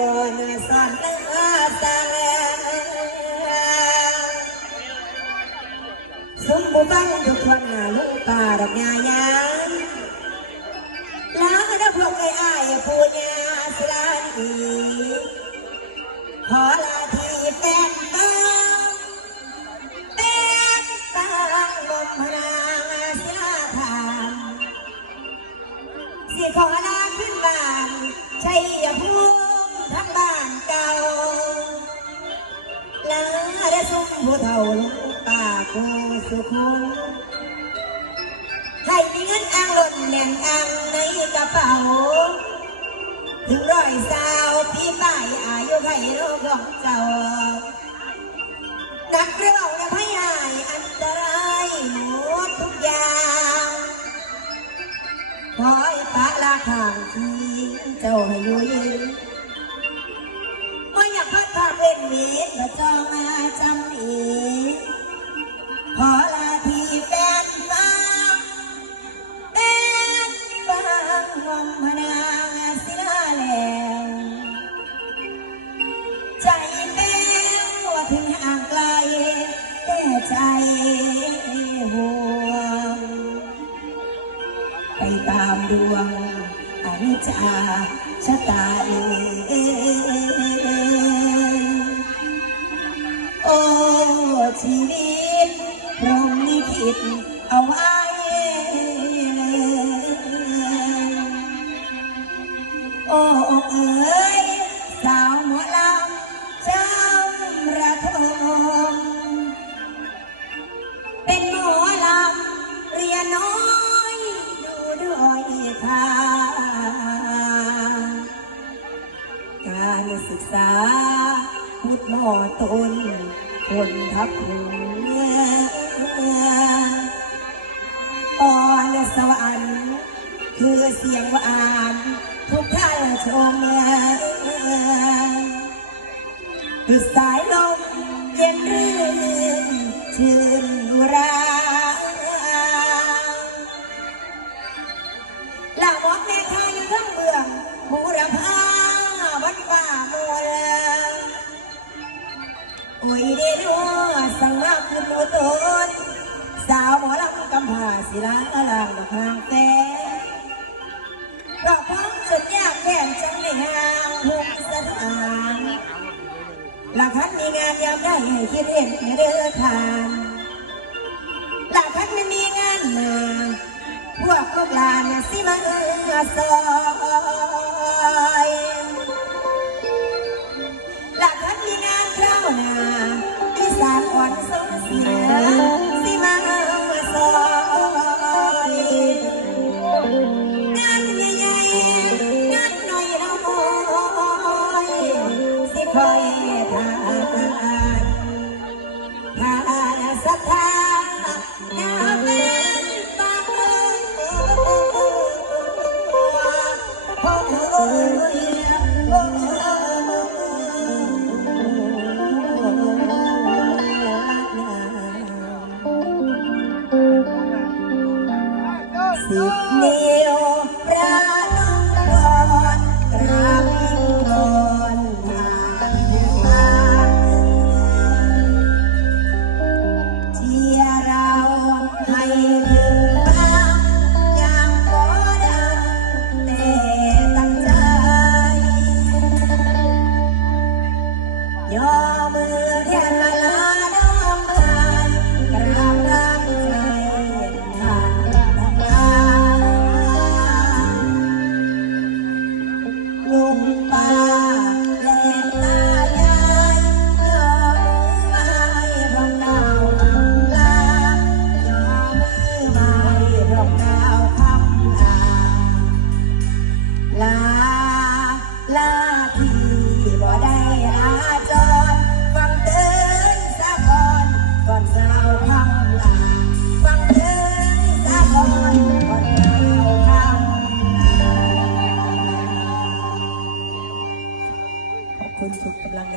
ก่อนสอนสาแลสมบูบังทุกคนหาลุงป่าดอกยายางลาได้พวกไอ้ไอ้ผู้ยาสลานอีขอลา ผู้เฒ่าลุงป้ากูสุขุมให้มีเงินอ่างล้นแน่นอ่างในกระเป๋า ถึงร้อยสาวพี่ป้ายอายุไขโลกของเจ้านักเรื่องและพยายอันตรายหมดทุกอย่างคอยปะลาขางที่เจ้าให้อยู่ยืน นเมตรมาจองมาจำอีขอลาที่แฟนฟังเป็นฟังงมพนางศิลาแหลงใจแป้วถึงห่างไกลแต่ใจห่วงไปตามดวงอนิจจาชะตาเอง โอ้ชีวิตพรหมลิขิตเอาไว้โอ้เอ๋ยสาวหมอลำจ้าระทมเป็นหมอลำเรียนน้อยอยู่ด้วยทางการศึกษาพุทธมอตน คนทับหัวตอนสวรรค์คือเสียงหวานทุกท่านชมคือสายลมเย็นรื่นชื่นรา เดดัวสังมาคุณโมตนสาวหมอลำกำพาศิลาลางดอกหางแฟดอกพ้องจนยากแก่นจังในหางหุบสถานหลักคันมีงานยามได้ให้คิดเห็นเด้อทานหลักคันไม่มีงานมาพวกพวกลานน่ะสิมาเอื้อซอย คอยทานทานศรัทธาอย่าเป็นบางคน ยอมือแทน สุขกำลัง